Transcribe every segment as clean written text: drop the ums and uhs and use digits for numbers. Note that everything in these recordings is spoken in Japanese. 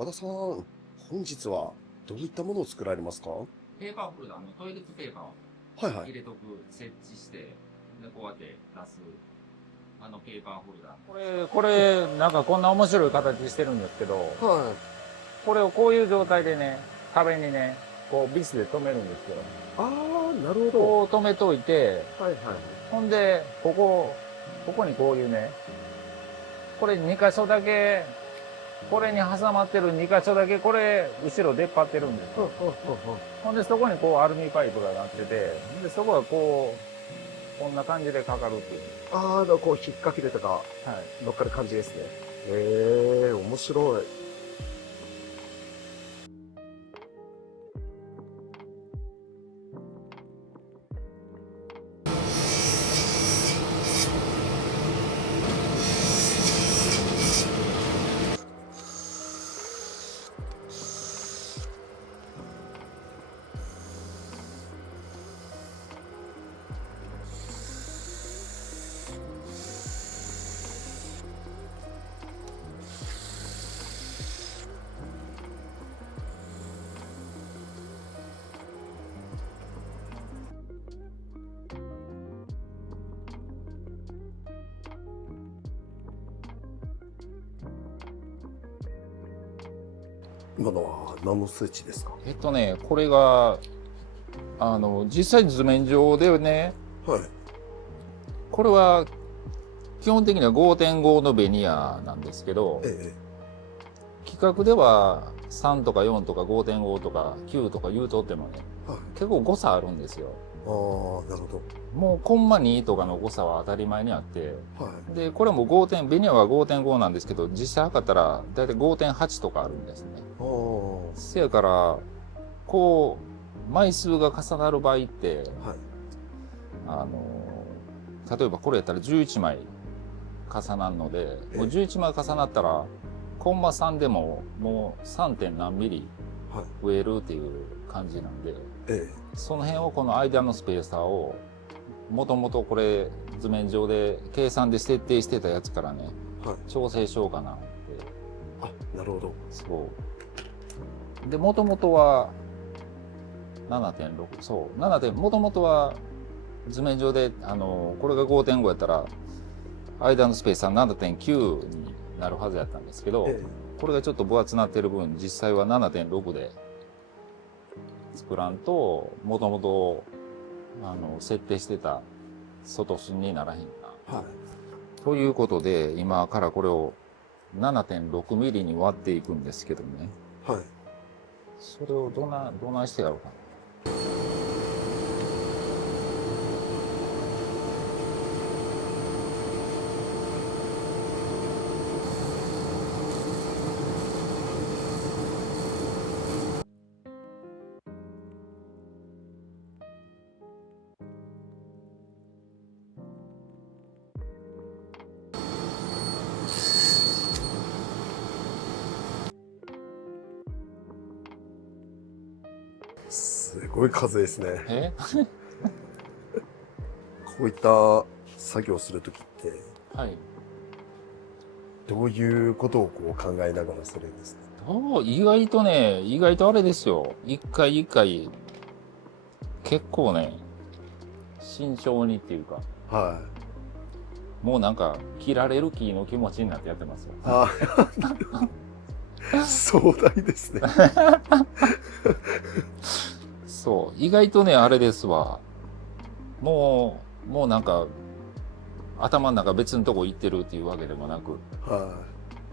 和田さん、本日はどういったものを作られますか？はペーパーホルダーのトイレットペーパーをいはい。入れとく、設置して、で、こうやって出す、ペーパーホルダー。これ、なんかこんな面白い形してるんですけど、はこれをこういう状態でね、壁にね、こうビスで留めるんですよ。い。ああ、なるほど。こう留めといて、はいはい。ほんで、ここにこういうね、これ2箇所だけ、これに挟まってる2箇所だけ、これ、後ろ出っ張ってるんですよ。ほんで、そこにこうアルミパイプがなってて、で、そこがこう、こんな感じでかかるっていう。ああ、こう引っ掛けてとかはい。乗っかる感じですね。面白い。今のは何の数値ですか？これが、実際図面上でね、はい。これは基本的には 5.5 のベニヤなんですけど、え規格では3とか4とか 5.5 とか9とか言うとってもね、はい。結構誤差あるんですよ。ああ、なるほもうコンマ2とかの誤差は当たり前にあって、ど。はい。で、これもベニヤは 5.5 なんですけど、実際測ったらだいたい 5.8 とかあるんですね。ああ、せやから、こう、枚数が重なる場合って、はい。例えばこれやったら11枚重なるので、もう11枚重なったら、コンマ3でももう 3. 点何ミリはい。増えるっていう感じなんで、えその辺をこの間のスペーサーを、もともとこれ図面上で計算で設定してたやつからね、はい。調整しようかなって。あ、なるほど。そう。で、もともとは 7.6、そう、7. もともとは図面上で、これが 5.5 やったら、間のスペースは 7.9 になるはずやったんですけど、えこれがちょっと分厚なってる分、実際は 7.6 で作らんと、もともと、設定してた外寸にならへんな。はい。ということで、今からこれを 7.6 ミリに割っていくんですけどね。はい。それをどないしてやろうかな。すごい数ですね。えこういった作業するときって、はい。どういうことをこう考えながらするんですか？意外とあれですよ。一回一回、結構ね、慎重にっていうか、はい。もうなんか、切られる気の気持ちになってやってますよ。ああ、壮大ですね。そう。意外とね、あれですわ。もうなんか、頭の中別のとこ行ってるっていうわけでもなく、は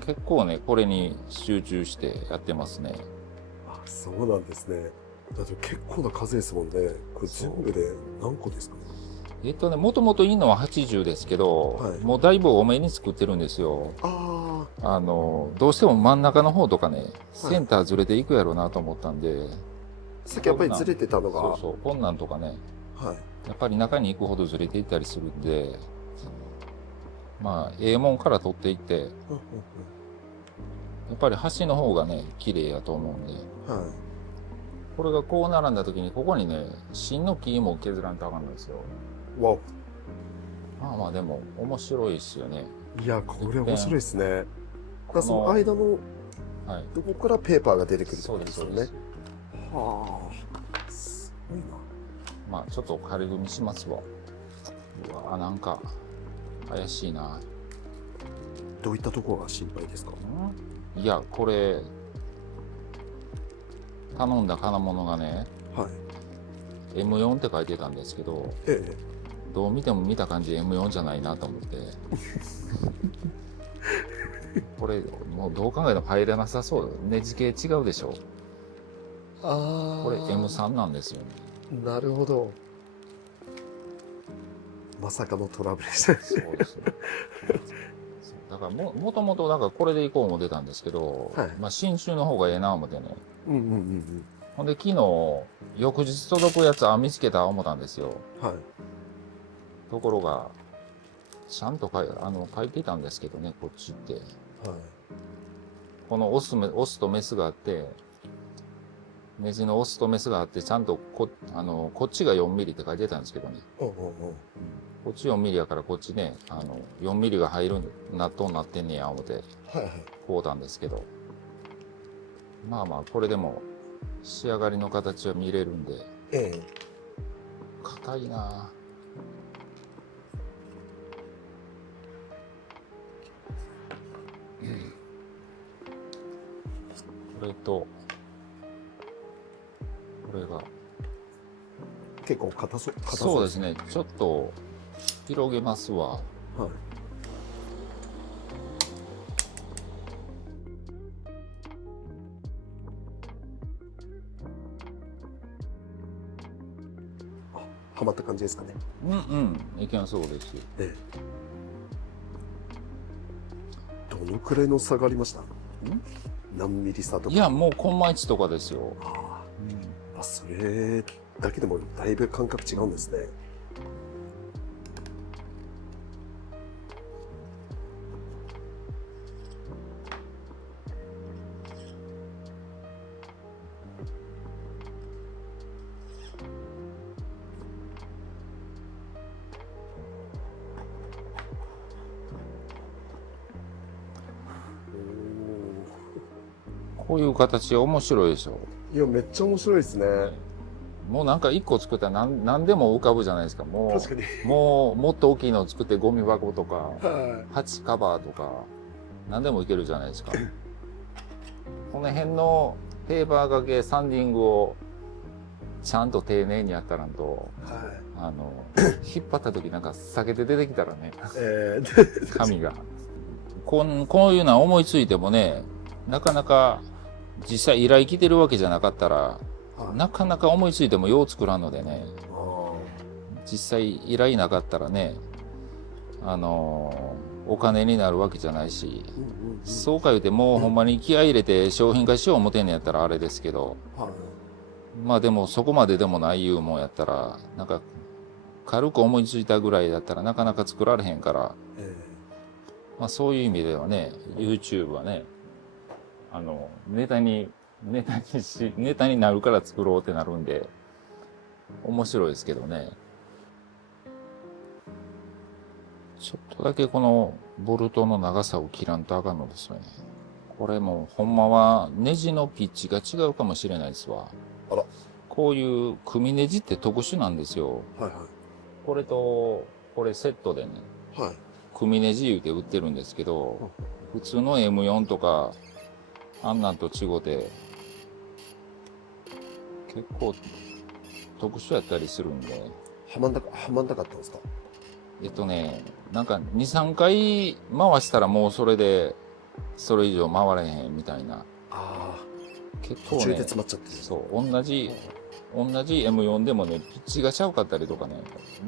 い。結構ね、これに集中してやってますね。あ、そうなんですね。だって結構な数ですもんね。これ全部で何個ですかね。もともといいのは80ですけど、はいもうだいぶ多めに作ってるんですよ。あどうしても真ん中の方とかね、センターずれていくやろうなと思ったんで、あ、さっきやっぱりずれてたのが、そうそう、こんなんとかね、はい。やっぱり中に行くほどずれていったりするんで、まあ、ええもんから取っていって、やっぱり端の方がね、綺麗やと思うんで、はこれがこう並んだ時に、ここにね、芯の木も削らんとあかんのですよ。い。わまあまあでも、面白いですよね。お。いや、これ面白いですね。だからそのこの間のはい。ここからペーパーが出てくるってそうです、ことですよねそうです。。はあ、すごいな。まあ、ちょっと仮組みしますわ。うわ、なんか、怪しいな。どういったところが心配ですか？いや、これ、頼んだ金物がね、はい。 M4 って書いてたんですけど、ええ。どう見ても見た感じ M4 じゃないなと思って。これ、もうどう考えても入らなさそう。ネジ系違うでしょ。ああ。これ M3 なんですよね。なるほど。まさかのトラブルでしたね。そうですね。だからもともとだからこれでいこうも出たんですけど、はいまあ新種の方がええな思ってね。うんうんうんほんで昨日、翌日届くやつ見つけた思ったんですよ。うん。はい。ところが、ちゃんと書いてたんですけどね、こっちって。はい。このオスとメスがあって、ネジのオスとメスがあって、ちゃんとこっちが4ミリって書いてたんですけどね。おうおうこっち4ミリやからこっちね、4ミリが入る納豆になってんねや、思って、おう。はいはい。こうたんですけど。まあまあ、これでも、仕上がりの形は見れるんで、ええ。硬いなこれと、これが、結構硬そう。硬そうですね、ちょっと広げますわ。はい。はまった感じですかね。うんうん、いけんそうです。ええ。どのくらいの差がありました？何ミリ差とか。いや、もうコンマ1とかですよ。ああ、それだけでもだいぶ感覚違うんですね。こういう形面白いでしょ。いや、めっちゃ面白いですね。もうなんか1個作ったら何でも浮かぶじゃないですか。も確かに。う、もっと大きいのを作ってゴミ箱とか、は鉢カバーとか、何でもいけるじゃないですか。この辺のペーパー掛け、サンディングをちゃんと丁寧にやったらんと、い。はい。引っ張った時なんか避けて出てきたらね、紙が。こういうのは思いついてもね、なかなか実際依頼来てるわけじゃなかったら、はいなかなか思いついてもよう作らんのでね、あ実際依頼なかったらね、お金になるわけじゃないし、ーうんうんうん。そうか言うてもうほんまに気合い入れて商品化しよう思てんのやったらあれですけど、はい。まあでもそこまででもないいうもんやったら、なんか軽く思いついたぐらいだったらなかなか作られへんから、えまあそういう意味ではね、YouTube はね、ネタになるから作ろうってなるんで、面白いですけどね。ちょっとだけこのボルトの長さを切らんとあかんのですよね。これもほんまはネジのピッチが違うかもしれないですわ。あら。こういう組ネジって特殊なんですよ。はいはこれと、これセットでね、い。はい。組ネジ言うて売ってるんですけど、普通の M4 とか、あんなんと違うて、結構特殊やったりするんで、はまんなかったんですか？なんか2、3回回したらもうそれで、それ以上回れへんみたいな。ああ。結構ね途中で、詰まっちゃってる。そう、同じ M4 でもね、ピッチがちゃうかったりとかね、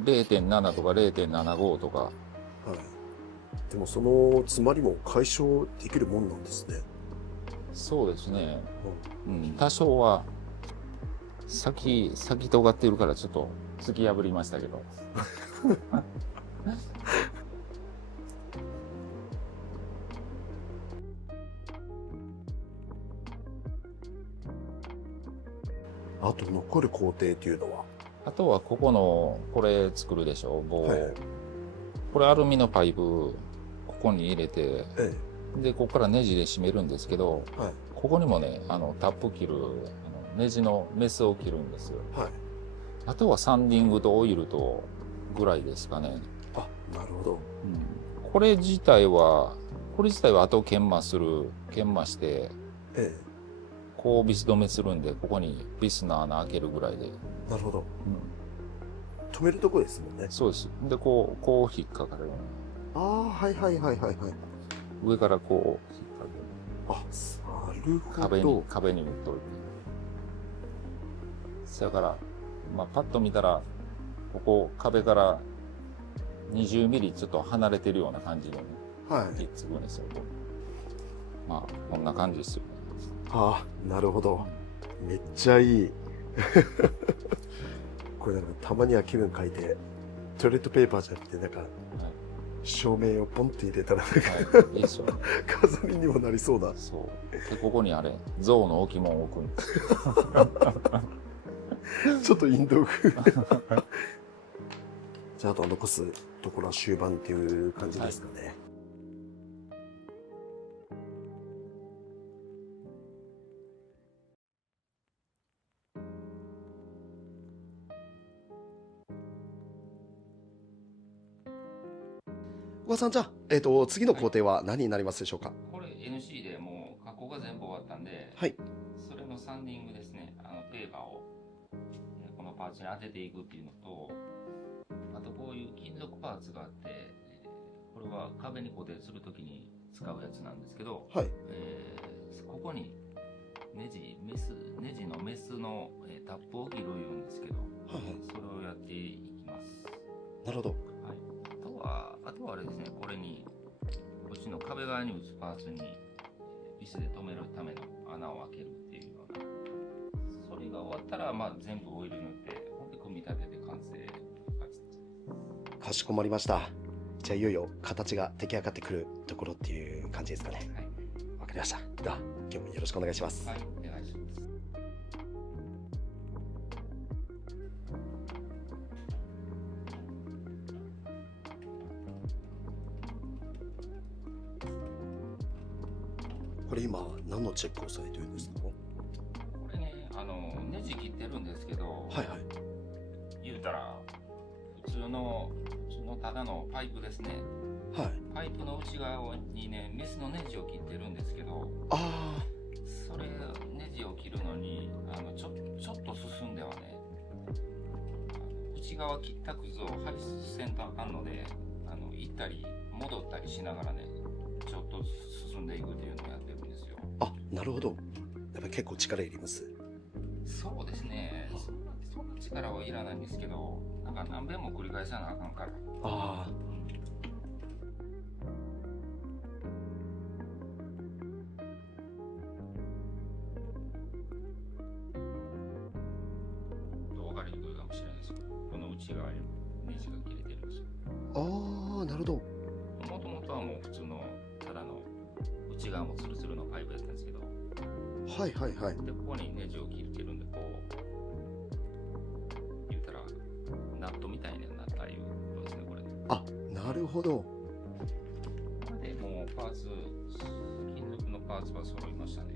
0.7 とか 0.75 とか、はい。でもその詰まりも解消できるもんなんですね。そうですね。多少は、先尖ってるからちょっと突き破りましたけど。あと残る工程っていうのは？あとはここの、これ作るでしょ、棒。はいこれアルミのパイプ、ここに入れて、えで、ここからネジで締めるんですけど、え。はい。ここにもね、タップ切る、ネジのメスを切るんですよ。はい。あとはサンディングとオイルとぐらいですかね。あ、なるほど。これ自体はあと研磨して、えこうビス止めするんで、ここにビスの穴開けるぐらいで。え、なるほど。止めるとこですもんね。そうです。で、こう引っかかる。ああ、はいはいはいはいはい。上からこう引っ掛あ、なるほける。ど。壁に打っといて。だから、まあ、パッと見たら、ここ壁から20ミリちょっと離れてるような感じでね、はい。ひっつくんですよ。まあ、こんな感じですよね。ああ、なるほど。めっちゃいい。これなんかたまには気分変えて、トイレットペーパーじゃなくて、なんか、照明をポンって入れたら、なんか、はい、いいですよね。飾りにもなりそうだ。そう。で、ここにあれ、象の置物を置くんですよ。ちょっとインド風。じゃあ、あとは残すところは終盤っていう感じですかね。小川さん、じゃあ、次の工程は何になりますでしょうか。これ NC でもう加工が全部終わったんで、はい。それのサンディングですね。ペーパーをこのパーツに当てていくっていうのと、あとこういう金属パーツがあって、これは壁に固定するときに使うやつなんですけど、はい。ここにネジのメスのタップを切る言うんですけど、はいはい。それをやっていきます。なるほど。はい、あとはあれですね、これにこっちの壁側に打つパーツにビスで留めるための穴を開けるっていうような、それが終わったらまあ全部オイル塗ってほんで組み立てて完成。かしこまりました。じゃあいよいよ形が出来上がってくるところっていう感じですかね。はい、わかりました。では今日もよろしくお願いします。はい、お願いします。これ今何のチェックをされてるんですか。これね、ネジ切ってるんですけど、はいはい。言うたら普通のただのパイプですね。はい。パイプの内側にね、メスのネジを切ってるんですけど、あそれネジを切るのにちょっと進んではね、内側切ったくずを貼りせんとあかんので、行ったり戻ったりしながらね、ちょっと進んでいくっていうのをやってるんですよ。あ、なるほど。やっぱり結構力いります。そうですね。そんな力はいらないんですけど、なんか何遍も繰り返さなあかんから。ああ。分かりにくいかもしれないですけど、この内側にネジが切れてるんですよ。ああ、なるほど。もともとはもう普通のただの内側もツルツルのパイプやったんですけど、はいはいはい。でここにネジを切ってるんで、こう言うたらナットみたいになったいうことですね、これで。あ、なるほど。でもうパーツ、金属のパーツは揃いましたね。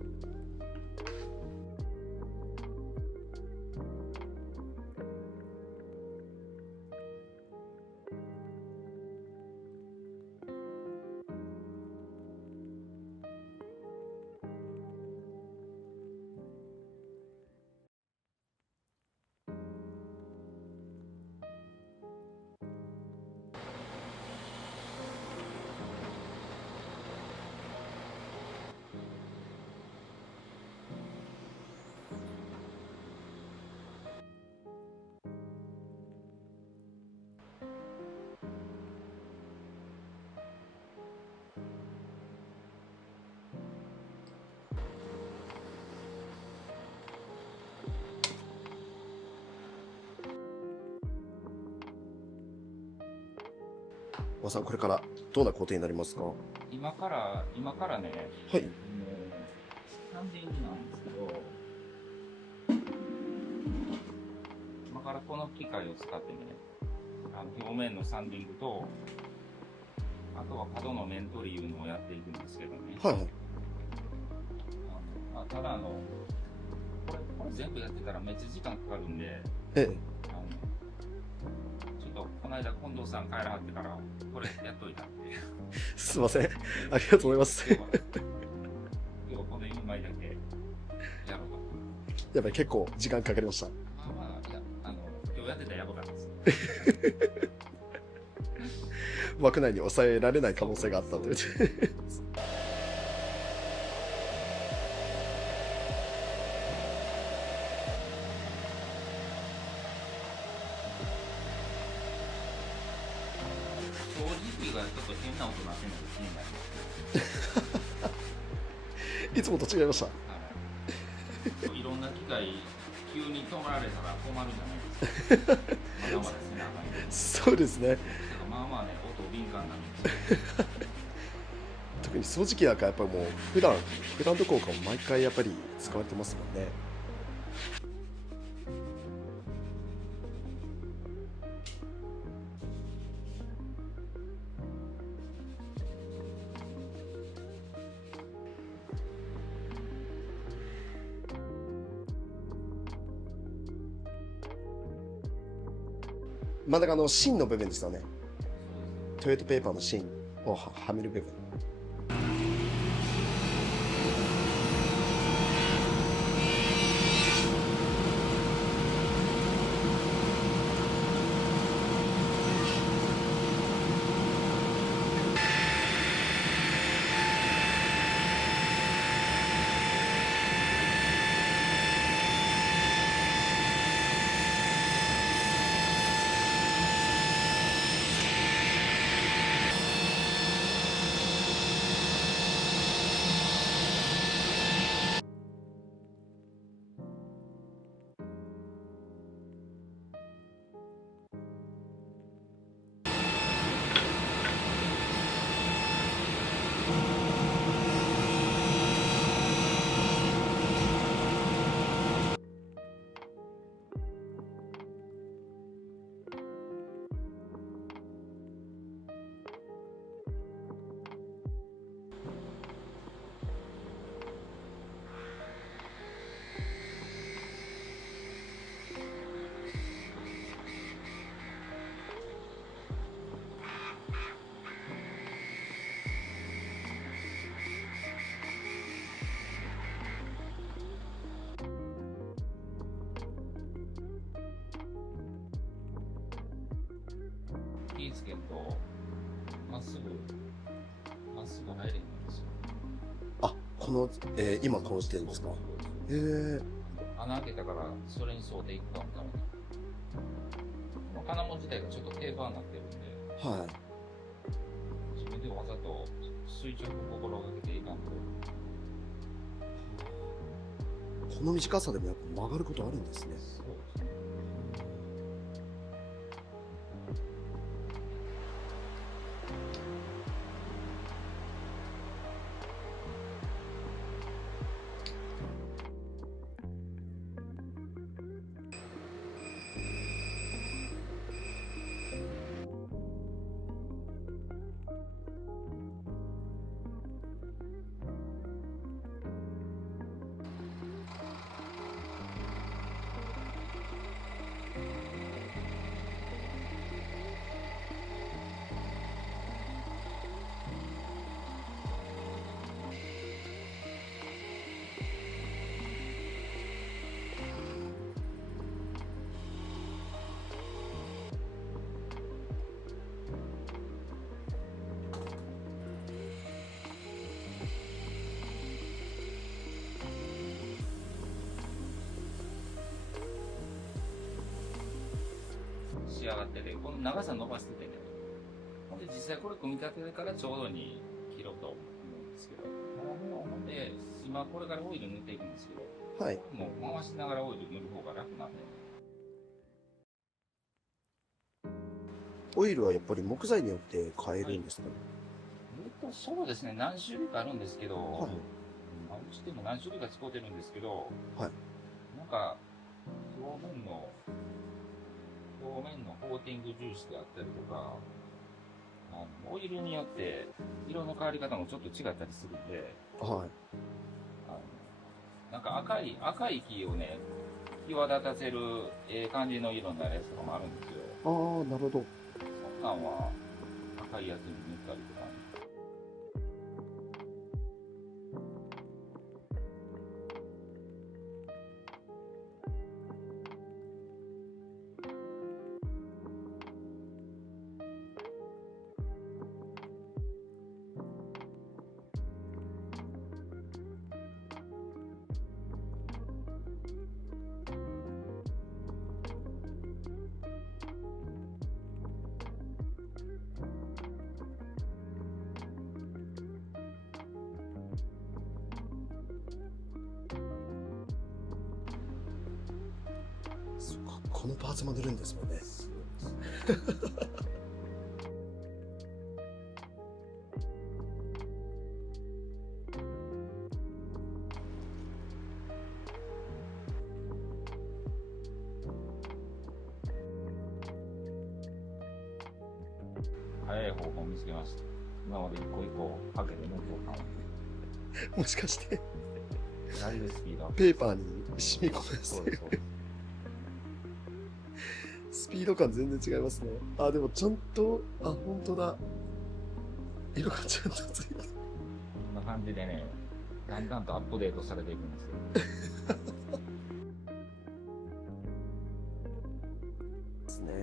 小川さん、これからどんな工程になりますか。今からね、はい。スタンディングなんですけど、今からこの機械を使ってね、表面のサンディングと、あとは角の面取りいうのをやっていくんですけどね。はいはい。あ、ただこれ全部やってたらめっちゃ時間かかるんで、ええ。ちょっとこの間近藤さん帰らはってからこれやっといたんですいません。ありがとうございます。今日はこの4枚だけやろうか。やっぱり結構時間かかりました。まあまあ、いや、今日やってたらやばかったです。枠内に抑えられない可能性があったという。掃除機がちょっと変な音になってるのが気になります。いつもと違いました。はい、いろんな機械、急に止まられたら困るじゃないですか。まだまだせなあかんよ。そうですね。だからまあまあね、音敏感なんですよ。特に掃除機なんかやっぱりもう普段ブランド効果も毎回やっぱり使われてますもんね。真ん中の芯の部分ですよね。トイレットペーパーの芯をはめる部分。気ぃつけると、まっすぐ入れるんですよ。あ、この、今こうしてるんですか。穴開けたから、それに沿っていくかもために。この金物自体がちょっとテーパーになってるんで、はい。自分でわざと垂直を心がけていかんと。この短さでもやっぱ曲がることあるんですね。そうですね。仕上がってて、この長さ伸ばしててね。ほんで実際これ組み立ててからちょうどに切ろうと思うんですけど、ほんで今これからオイル塗っていくんですけど、はい。もう回しながらオイル塗る方が楽なんで。オイルはやっぱり木材によって変えるんですか。そうですね、何種類かあるんですけど、はい。まあ、うちでも何種類か使うてるんですけど、はい。なんか表面のコーティング重視であったりとか、オイルによって色の変わり方もちょっと違ったりするんで、はい。なんか赤い木をね、際立たせる感じの色になるやつとかもあるんですよ。ああ、なるほど。そんなんは赤いやつに塗ったりとかね。そっか、このパーツも塗るんですもんね。早い方法を見つけました。今まで一個一個かけて塗っておかん。もしかしてだいぶスピードアップ。ペーパーに染み込むやつそうです、そうです。スピード感全然違いますね。あ、でもちゃんと、あ、本当だ。色がちゃんとついてる。こんな感じでね、だんだんとアップデートされていくんですよ。ですね。は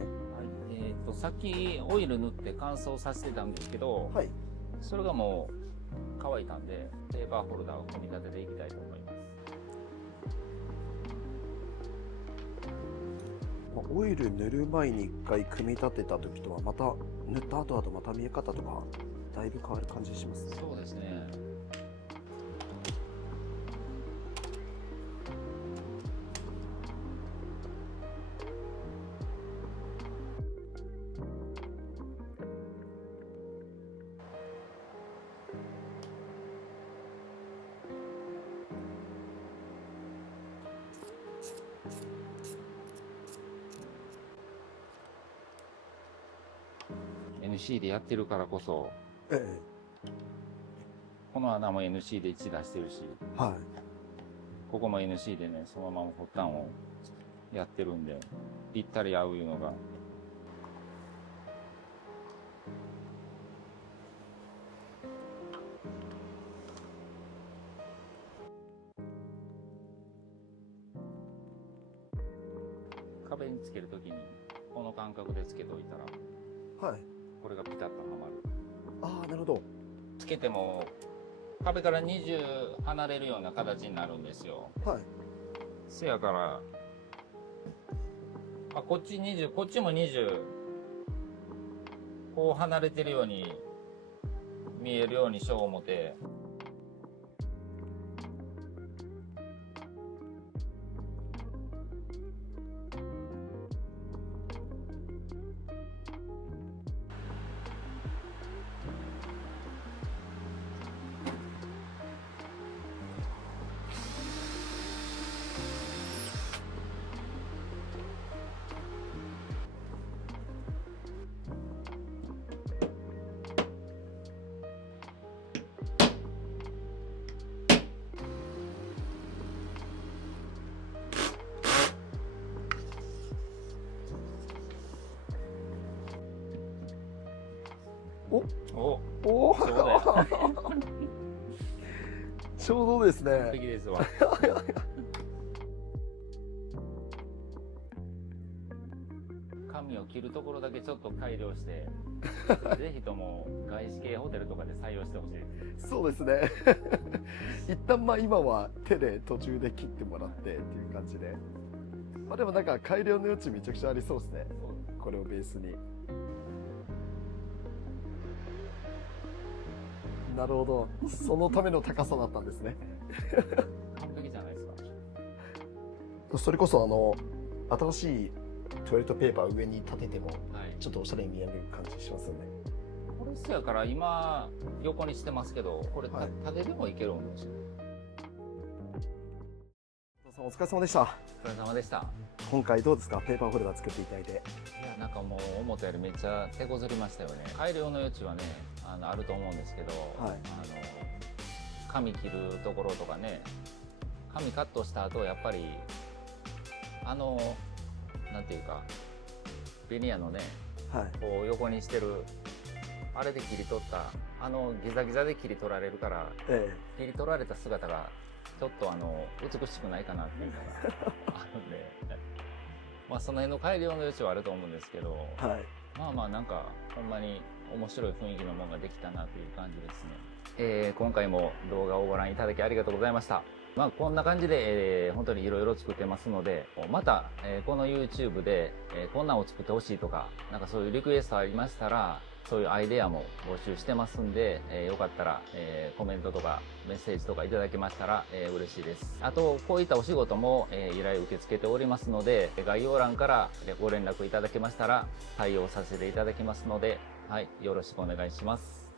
い、さっきオイル塗って乾燥させてたんですけど、はい。それがもう乾いたんで、ペーパーホルダーを組み立てていきたいと思います。まあオイル塗る前に一回組み立てた時とはまた塗った後だとまた見え方とかだいぶ変わる感じしますね。そうですね。NC でやってるからこそ、えこの穴も NC で1出してるし、え。はい。ここも NC でね、そのまま発端をやってるんで、ぴったり合ういうのが。壁につけるときに、この感覚でつけといたら、はい。これがピタッとはまる。ああ、なるほど。つけても、壁から20離れるような形になるんですよ。はい。せやから、こっち20、こっちも20、こう離れてるように見えるようにしよう思て、おお、おおそうだよ。ちょうどです完ね。璧ですわ。髪を切るところだけちょっと改良して、ぜひとも外資系ホテルとかで採用してほしいです。そうですね。一旦まあ今は手で途中で切ってもらってっていう感じで。まあでもなんか改良の余地めちゃくちゃありそうですね。これをベースに。なるほど。そのための高さだったんですね。完璧じゃないですか。それこそ新しいトイレットペーパー上に立ててもはい。ちょっとおしゃれに見える感じしますよね。これせやから今横にしてますけど、これはい縦でもいけるんですよ。お疲れ様でした。お疲れ様でした。今回どうですか、ペーパーホルダー作っていただいて。いや、なんかもう思ったよりめっちゃ手こずりましたよね。改良の余地はね、あると思うんですけど、はい髪切るところとかね、髪カットした後やっぱりなんていうかベニヤのねはいこう横にしてるあれで切り取ったギザギザで切り取られるからえ切り取られた姿がちょっと美しくないかなっていうのがあるんでまあその辺の改良の余地はあると思うんですけど、えはいまあまあなんかほんまに面白い雰囲気のものができたなという感じですね。今回も動画をご覧いただきありがとうございました。まあこんな感じで、本当にいろいろ作ってますので、また、この YouTube で、こんなんを作ってほしいとか、なんかそういうリクエストありましたら、そういうアイデアも募集してますんで、よかったら、コメントとかメッセージとかいただけましたら、嬉しいです。あと、こういったお仕事も、依頼受け付けておりますので、概要欄からご連絡いただけましたら対応させていただきますので、はい、よろしくお願いします。